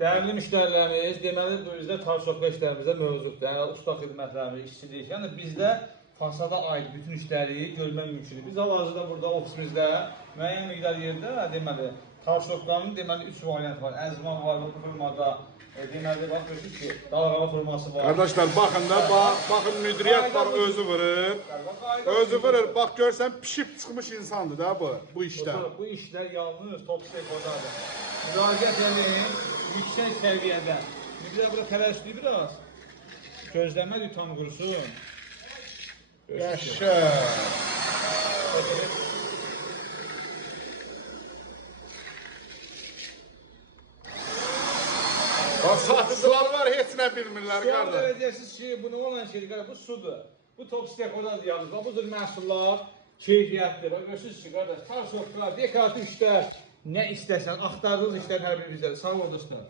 Dəyərli müştərilərimiz, deməli bizdə tar-soxqa işlərimizdə mövcuddur. Yəni usta xidmətlərimiz, işçilik. Yəni bizdə fasada aid bütün işləri görmək mümkündür. Biz hal-hazırda burada ofisimizdə müəyyən miqdar yerdə deməli tar-soxqanın deməli 3 variant var. Əzman var, formada, deməli bax görürsüz ki, dalğalı forması var. Qardaşlar baxın da, baxın müdiriyyət var özü vurur. Özü vurur. Bax görsən pişib çıxmış insandır da bu işdə. Bu işlər yalnız Topstekodadır. Müraciət edin, yüksək səviyyədən. Bir də bura tələsdiyi biraz. Gözləmə tam qurusun. Yaşa. Bax satıcılar var, heç nə bilmirlər Sual qardaş. verəcəksiniz ki, bu nə olan şeydir? Bu sudur. Bu Topstekodadır yalnız. Bu cür məhsullar keyfiyyətdir. Bax görürsünüz ki, qardaş, tar-soxqa, dekorativ işlər, nə istəsən, axtardığınız işlərin hər biri bizdə. Sağ ol dostlar.